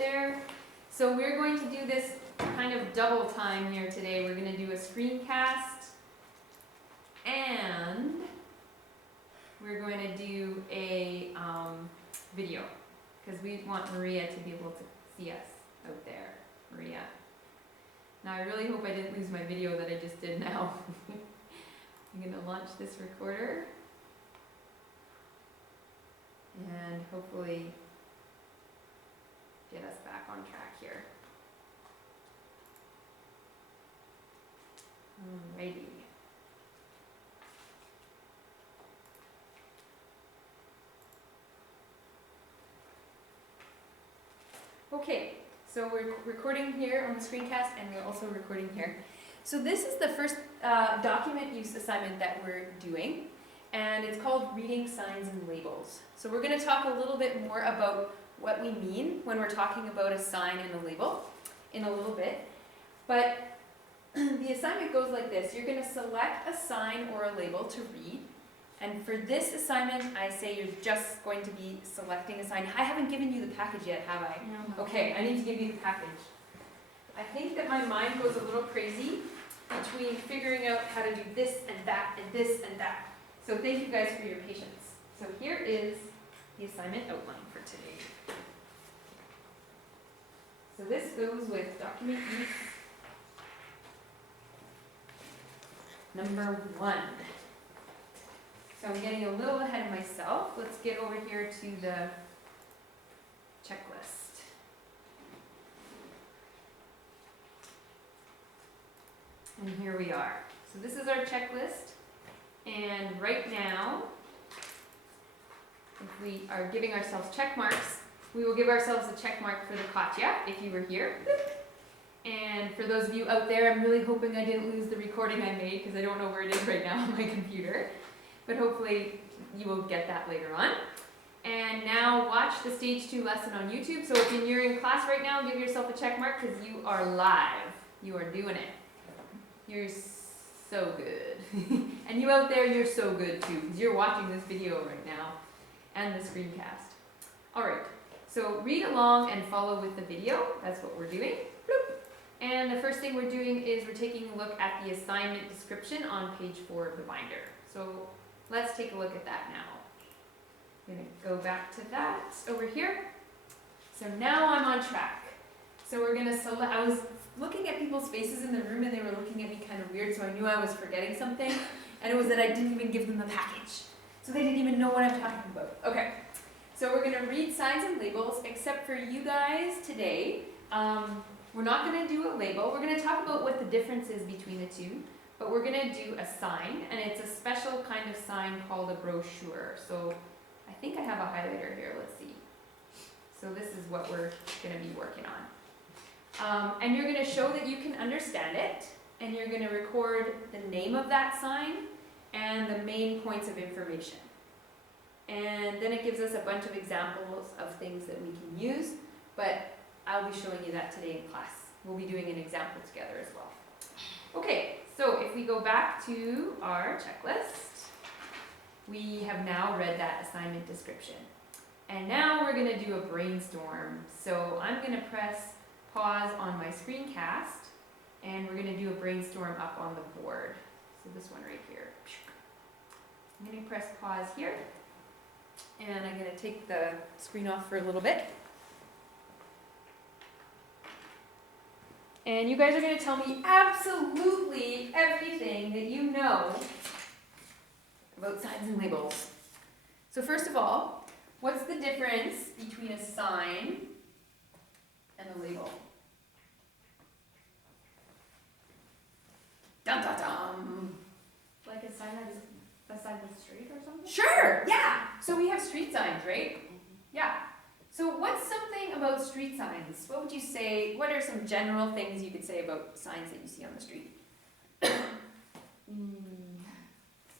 there. So we're going to do this kind of double time here today. We're going to do a screencast and we're going to do a video because we want Maria to be able to see us out there. Maria. Now I really hope I didn't lose my video that I just did now. I'm going to launch this recorder and hopefully get us back on track here. Alrighty. Okay, so we're recording here on the screencast and we're also recording here. So this is the first document use assignment that we're doing, and it's called Reading Signs and Labels. So we're going to talk a little bit more about what we mean when we're talking about a sign and a label in a little bit. But the assignment goes like this. You're going to select a sign or a label to read. And for this assignment, I say you're just going to be selecting a sign. I haven't given you the package yet, have I? No. Okay, I need to give you the package. I think that my mind goes a little crazy between figuring out how to do this and that and this and that. So thank you guys for your patience. So here is the assignment outline for today. So this goes with document use number 1. So I'm getting a little ahead of myself. Let's get over here to the checklist. And here we are. So this is our checklist. And right now, if we are giving ourselves check marks, we will give ourselves a check mark for the Katya, if you were here. And for those of you out there, I'm really hoping I didn't lose the recording I made because I don't know where it is right now on my computer. But hopefully you will get that later on. And now watch the stage 2 lesson on YouTube. So if you're in class right now, give yourself a check mark because you are live. You are doing it. You're so good. And you out there, you're so good too because you're watching this video right now and the screencast. Alright, so read along and follow with the video. That's what we're doing. Bloop. And the first thing we're doing is we're taking a look at the assignment description on page 4 of the binder. So let's take a look at that now. I'm going to go back to that over here. So now I'm on track. So we're going to select, I was looking at people's faces in the room and they were looking at me kind of weird, so I knew I was forgetting something. And it was that I didn't even give them the package. So they didn't even know what I'm talking about. Okay, so we're going to read signs and labels, except for you guys today. We're not going to do a label. We're going to talk about what the difference is between the two. But we're going to do a sign, and it's a special kind of sign called a brochure. So I think I have a highlighter here. Let's see. So this is what we're going to be working on. And you're going to show that you can understand it, and you're going to record the name of that sign and the main points of information. And then it gives us a bunch of examples of things that we can use, but I'll be showing you that today in class. We'll be doing an example together as well. Okay, so if we go back to our checklist, we have now read that assignment description. And now we're going to do a brainstorm. So I'm going to press pause on my screencast, and we're going to do a brainstorm up on the board. So this one right here. I'm going to press pause here, and I'm going to take the screen off for a little bit. And you guys are going to tell me absolutely everything that you know about signs and labels. So first of all, what's the difference between a sign and a label? Dum dum dum. Like a sign that's beside the street or something? Sure, yeah. So we have street signs, right? Yeah. So what's something about street signs? What would you say, what are some general things you could say about signs that you see on the street?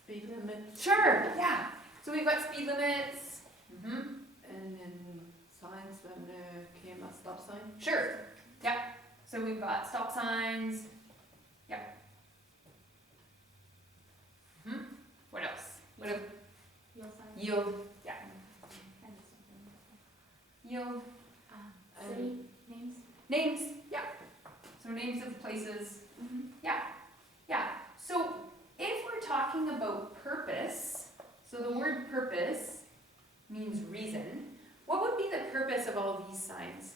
Speed limit. Sure, yeah. So we've got speed limits. And then signs when came a stop sign. Sure, yeah. So we've got stop signs. Yep. What else? What have, Yield sign? yield. Yeah. And something. Yield. City? Names, yeah. So names of places, yeah. So if we're talking about purpose, so the word purpose means reason, what would be the purpose of all these signs?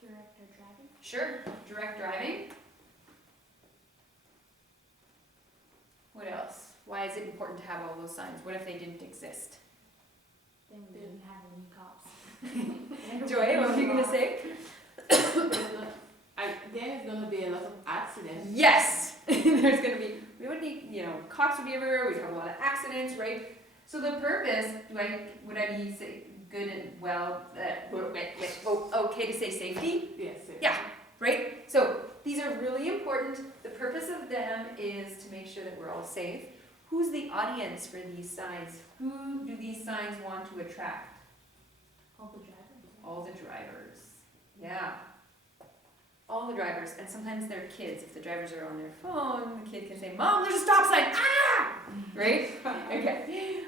Direct or driving? Sure, direct driving. What else? Why is it important to have all those signs? What if they didn't exist? Then we didn't have any cops. Joy, what were you gonna say? There's gonna be a lot of accidents. Yes! There's gonna be, we would need, cops would be everywhere, we'd have a lot of accidents, right? So the purpose, would I be good and well, okay to say safety? Yes. Yeah. Right? So these are really important. The purpose of them is to make sure that we're all safe. Who's the audience for these signs? Who do these signs want to attract? All the drivers. All the drivers. Yeah. All the drivers. And sometimes they're kids. If the drivers are on their phone, the kid can say, Mom, there's a stop sign! Ah! Right? Okay.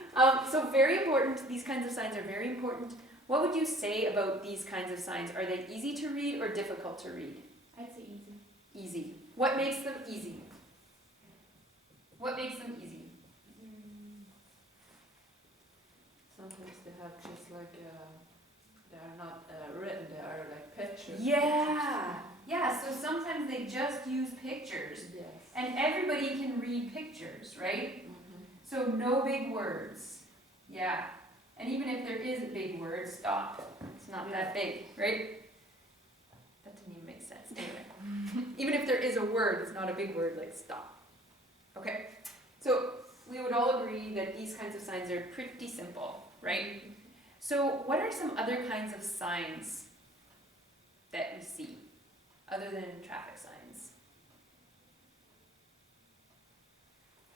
So very important. These kinds of signs are very important. What would you say about these kinds of signs? Are they easy to read or difficult to read? I'd say easy. Easy. What makes them easy? What makes them easy? Sometimes they have just like, they are not written, they are like pictures. Yeah. Yeah, so sometimes they just use pictures. Yes. And everybody can read pictures, right? Mm-hmm. So no big words. Yeah. And even if there is a big word, stop. It's not that big, right? That didn't even make sense, did it? Even if there is a word, it's not a big word, like stop. Okay. So we would all agree that these kinds of signs are pretty simple, right? So what are some other kinds of signs that we see other than traffic signs?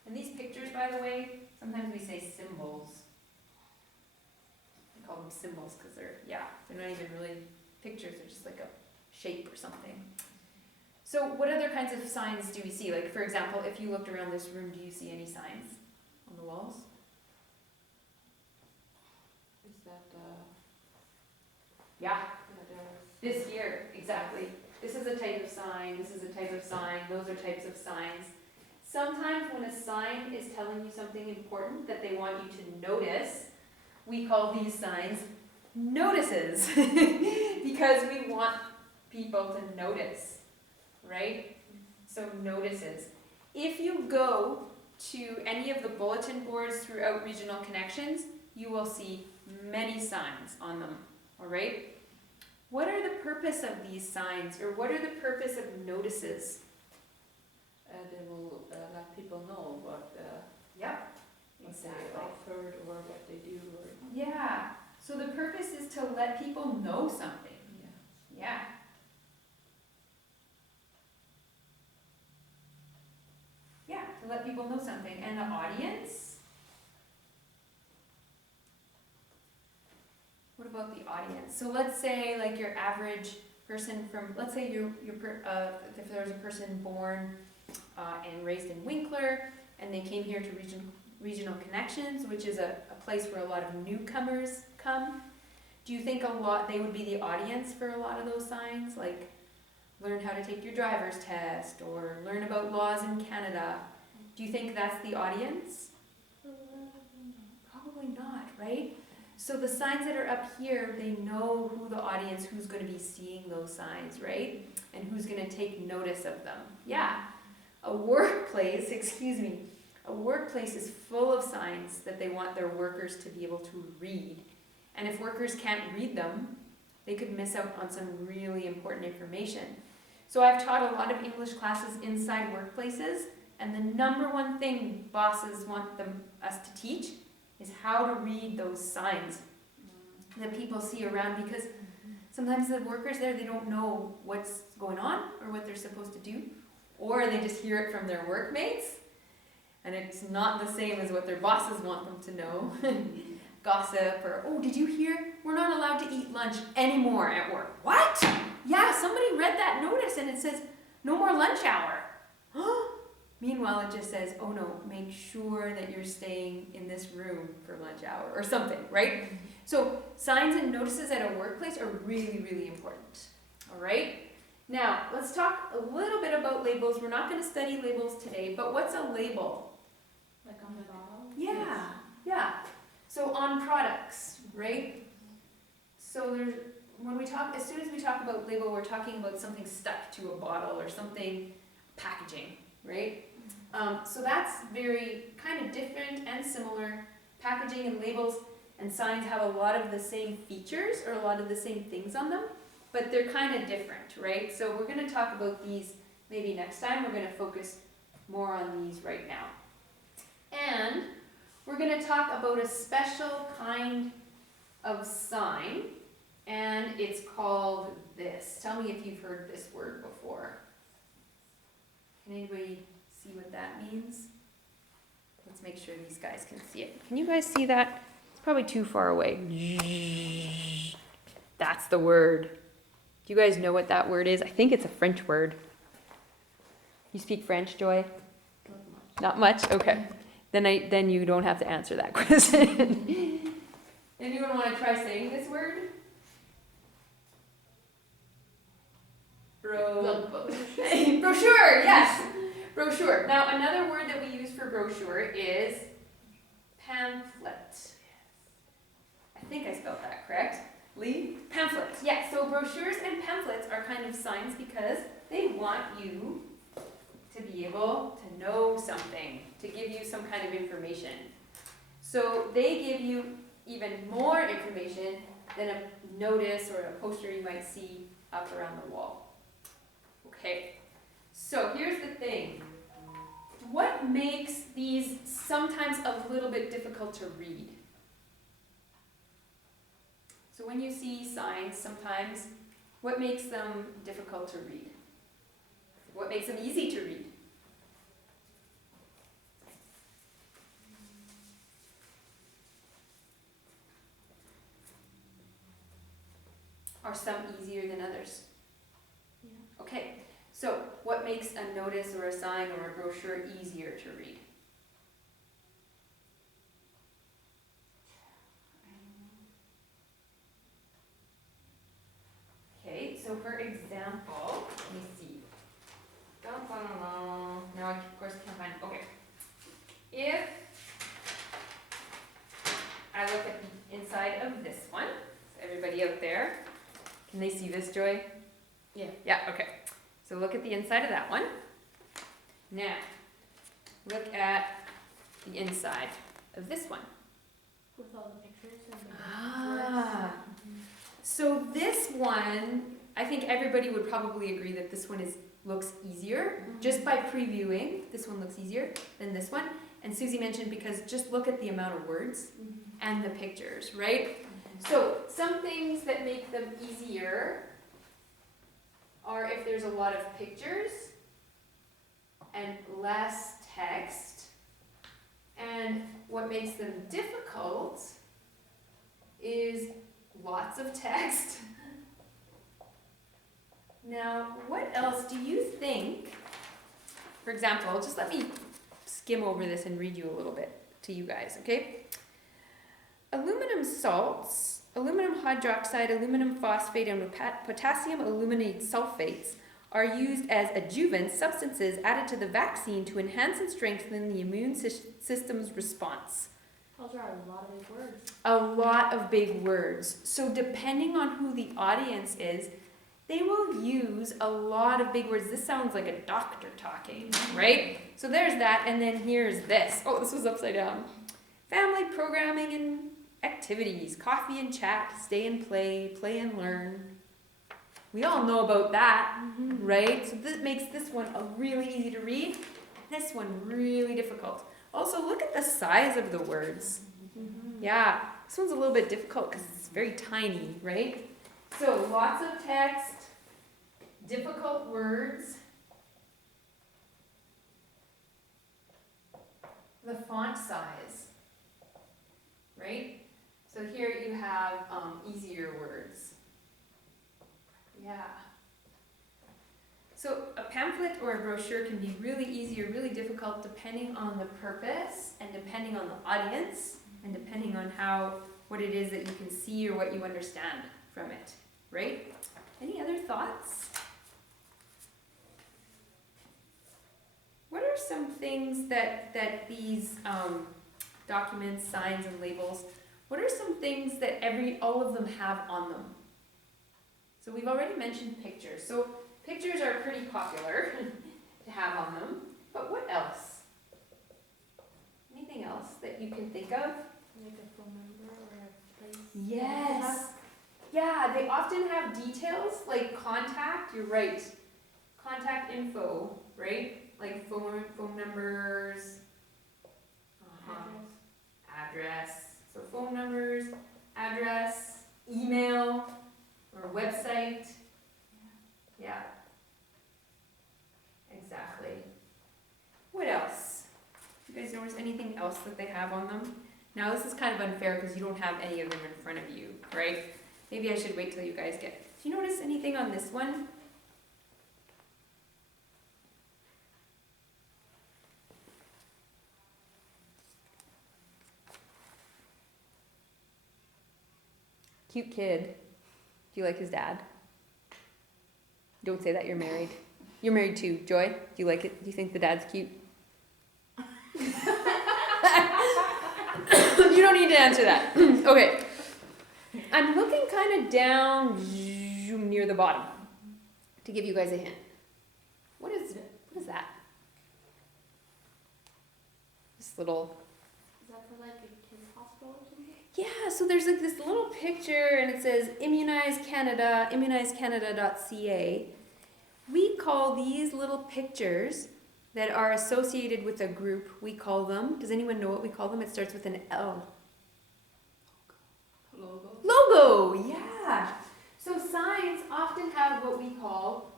And these pictures, by the way, sometimes we say symbols. We call them symbols because they're not even really pictures, they're just like a shape or something. So what other kinds of signs do we see? Like, for example, if you looked around this room, do you see any signs on the walls? Is that, Yeah. there's This here, exactly. This is a type of sign, this is a type of sign, those are types of signs. Sometimes when a sign is telling you something important that they want you to notice, we call these signs notices because we want people to notice, right? So notices. If you go to any of the bulletin boards throughout Regional Connections, you will see many signs on them, all right? What are the purpose of these signs, or what are the purpose of notices? they will let people know what Yeah, they offered or what they do or. Yeah, so the purpose is to let people know something. Yeah. Yeah. Yeah, to let people know something. And the audience? What about the audience? So let's say like your average person from, let's say if there was a person born and raised in Winkler, and they came here to Regional Connections, which is a place where a lot of newcomers come. Do you think they would be the audience for a lot of those signs? Like, learn how to take your driver's test, or learn about laws in Canada. Do you think that's the audience? Probably not, right? So the signs that are up here, they know who the audience, who's going to be seeing those signs, right? And who's going to take notice of them. Yeah. A workplace is full of signs that they want their workers to be able to read. And if workers can't read them, they could miss out on some really important information. So I've taught a lot of English classes inside workplaces, and the number one thing bosses want us to teach is how to read those signs that people see around, because sometimes the workers there, they don't know what's going on or what they're supposed to do, or they just hear it from their workmates, and it's not the same as what their bosses want them to know. Gossip, or, oh, did you hear? We're not allowed to eat lunch anymore at work. What? Yeah, somebody read that notice and it says, no more lunch hour. Meanwhile, it just says, oh no, make sure that you're staying in this room for lunch hour, or something, right? So signs and notices at a workplace are really, really important. All right? Now, let's talk a little bit about labels. We're not going to study labels today, but what's a label? Like on the bottle? Yeah, yeah. So on products, right? So there's, when we talk, as soon as we talk about label, we're talking about something stuck to a bottle or something packaging, right? So that's very kind of different and similar. Packaging and labels and signs have a lot of the same features or a lot of the same things on them, but they're kind of different, right? So we're going to talk about these maybe next time. We're going to focus more on these right now. And we're going to talk about a special kind of sign, and it's called this. Tell me if you've heard this word before. Can anybody see what that means? Let's make sure these guys can see it. Can you guys see that? It's probably too far away. That's the word. Do you guys know what that word is? I think it's a French word. You speak French, Joy? Not much? Okay. Then you don't have to answer that question. Anyone want to try saying this word? Brochure, yes. Brochure. Now, another word that we use for brochure is pamphlet. I think I spelled that correct. Lee? Pamphlet. Yeah, so brochures and pamphlets are kind of signs because they want you to be able to know something, to give you some kind of information. So they give you even more information than a notice or a poster you might see up around the wall. Okay, so here's the thing. What makes these sometimes a little bit difficult to read? So when you see signs sometimes, what makes them difficult to read? What makes them easy to read? Are some easier than others? Yeah. Okay, so what makes a notice or a sign or a brochure easier to read? Okay, so for example, let me see. Now I of course can't find, okay. If I look at the inside of this one, so everybody out there, can they see this, Joy? Yeah. Yeah, okay. So look at the inside of that one. Now, look at the inside of this one. With all the pictures and the Ah. So this one, I think everybody would probably agree that this one looks easier. Just by previewing, this one looks easier than this one. And Susie mentioned because just look at the amount of words and the pictures, right? So some things that make them easier are if there's a lot of pictures and less text. And what makes them difficult is lots of text. Now, what else do you think? For example, just let me skim over this and read you a little bit to you guys, okay? Aluminum salts, aluminum hydroxide, aluminum phosphate, and potassium aluminate sulfates are used as adjuvant substances added to the vaccine to enhance and strengthen the immune system's response. Those are a lot of big words. A lot of big words. So depending on who the audience is, they will use a lot of big words. This sounds like a doctor talking, right? So there's that, and then here's this. Oh, this was upside down. Family programming and activities, coffee and chat, stay and play and learn. We all know about that, right? So this makes this one really easy to read. This one really difficult. Also, look at the size of the words. Yeah, this one's a little bit difficult because it's very tiny, right? So lots of text, difficult words. The font size, right? So here you have easier words. Yeah. So a pamphlet or a brochure can be really easy or really difficult depending on the purpose and depending on the audience and depending on how what it is that you can see or what you understand from it, right? Any other thoughts? What are some things that these documents, signs, and labels, what are some things that all of them have on them? So we've already mentioned pictures. So pictures are pretty popular to have on them, but what else? Anything else that you can think of? Like a phone number or a place. Yes. Yeah, they often have details like contact, you're right. Contact info, right? Like phone numbers, address. So phone numbers, address, email, or website. Yeah. Exactly. What else? You guys notice anything else that they have on them? Now this is kind of unfair because you don't have any of them in front of you, right? Maybe I should wait till you guys get. Do you notice anything on this one? Cute kid. Do you like his dad? Don't say that you're married. You're married too. Joy, do you like it? Do you think the dad's cute? You don't need to answer that. Okay. I'm looking kind of down near the bottom to give you guys a hint. What is it? What is that? This little. Is that for like a kid's hospital or something? Yeah, so there's like this little picture and it says Immunize Canada, immunizecanada.ca. We call these little pictures that are associated with a group, we call them, does anyone know what we call them? It starts with an L. Logo, yeah. So signs often have what we call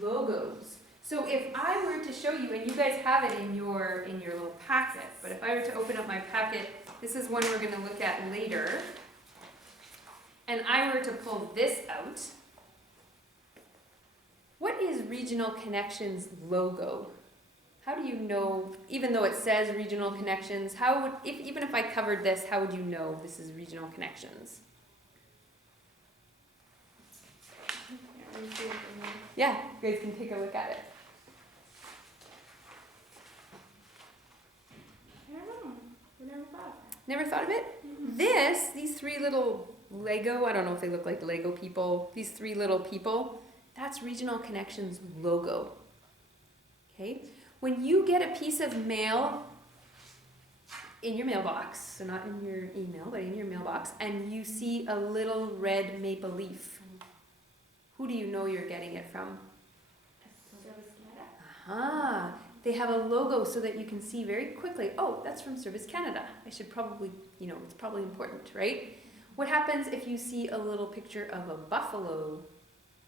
logos. So if I were to show you, and you guys have it in your little packet, but if I were to open up my packet, this is one we're going to look at later, and I were to pull this out, what is Regional Connections logo? How do you know, even though it says Regional Connections, how would, even if I covered this, how would you know this is Regional Connections? Yeah, you guys can take a look at it. I don't know. We never thought of that. Never thought of it? Mm-hmm. These three little Lego, I don't know if they look like Lego people, these three little people, that's Regional Connections logo. Okay? When you get a piece of mail in your mailbox, so not in your email, but in your mailbox, and you see a little red maple leaf, who do you know you're getting it from? Service Canada. Ah, they have a logo so that you can see very quickly, oh, that's from Service Canada. I should probably, it's probably important, right? What happens if you see a little picture of a buffalo?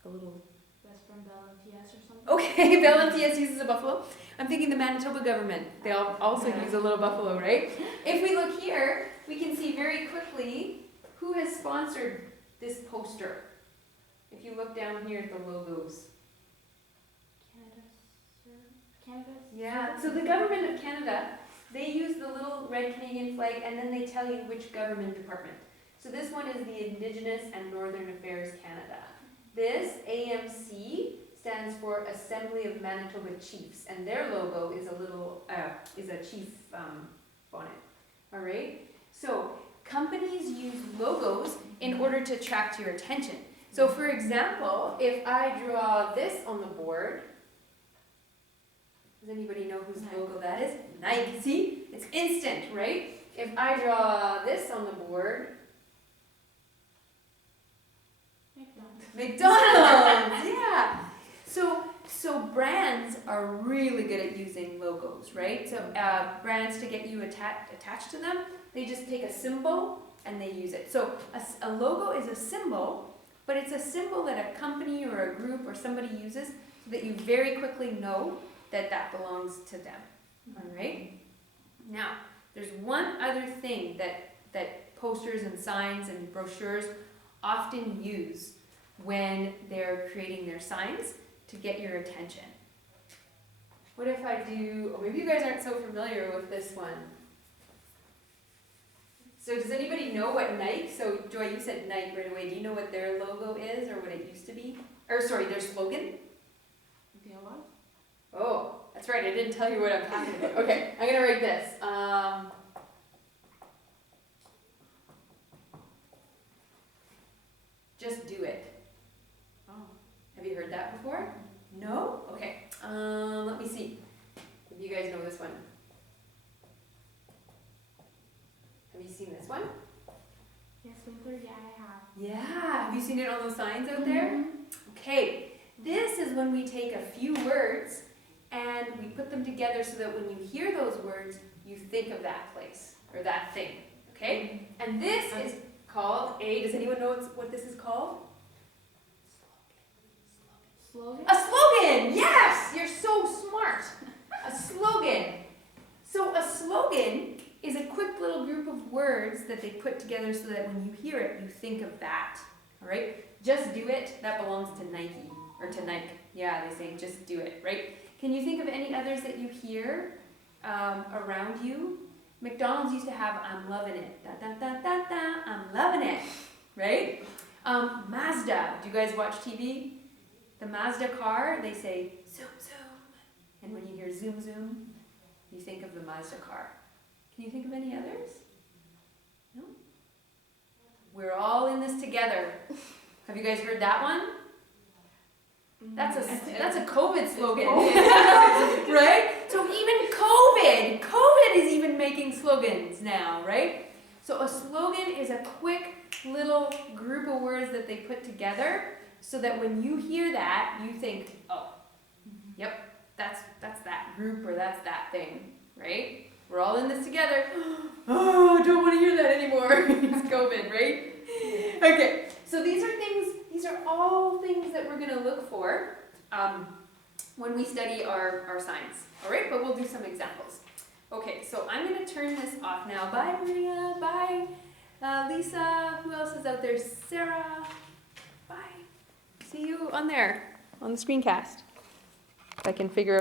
A little... That's from Bell MTS or something. Okay, Bell MTS uses a buffalo. I'm thinking the Manitoba government. They also use a little buffalo, right? If we look here, we can see very quickly who has sponsored this poster. If you look down here at the logos. Canada. Yeah, so the government of Canada, they use the little red Canadian flag and then they tell you which government department. So this one is the Indigenous and Northern Affairs Canada. This, AMC, stands for Assembly of Manitoba Chiefs, and their logo is a chief bonnet. All right. So companies use logos in order to attract your attention. So for example, if I draw this on the board, does anybody know whose logo that is? Nike. See, it's instant, right? If I draw this on the board, McDonald's, yeah. So brands are really good at using logos, right? So brands, to get you attached to them, they just take a symbol and they use it. So a logo is a symbol, but it's a symbol that a company or a group or somebody uses so that you very quickly know that that belongs to them. All right? Now, there's one other thing that posters and signs and brochures often use when they're creating their signs to get your attention. What if I do, or maybe you guys aren't so familiar with this one. So does anybody know what Nike, so Joy, you said Nike right away, do you know what their logo is or what it used to be? Or sorry, their slogan? Do you know what? Oh, that's right, I didn't tell you what I'm talking about. Okay, I'm gonna write this. Just do it. Oh. Have you heard that before? No? Okay. Let me see. If you guys know this one. Have you seen this one? Yes, Winkler, yeah, I have. Yeah. Have you seen it on those signs out there? Okay. This is when we take a few words and we put them together so that when you hear those words, you think of that place or that thing. Okay? And this is called does anyone know what this is called? Slogan? A slogan! Yes! You're so smart. A slogan. So a slogan is a quick little group of words that they put together so that when you hear it, you think of that. All right? Just do it. That belongs to Nike or to Nike. Yeah, they say just do it, right? Can you think of any others that you hear around you? McDonald's used to have "I'm loving it." Da da da da da. I'm loving it, right? Mazda. Do you guys watch TV? The Mazda car, they say zoom zoom, and when you hear zoom zoom, you think of the Mazda car. Can you think of any others? No? We're all in this together. Have you guys heard that one? That's a COVID slogan, right? So even COVID is even making slogans now, right? So a slogan is a quick little group of words that they put together so that when you hear that, you think, oh, yep, that's that group or that's that thing, right? We're all in this together. Oh, don't want to hear that anymore. It's COVID, right? Okay, so these are all things that we're going to look for when we study our science. All right, but we'll do some examples. Okay, so I'm going to turn this off now. Bye, Maria. Bye, Lisa. Who else is out there? Sarah. Bye. See you on there, on the screencast. If I can figure out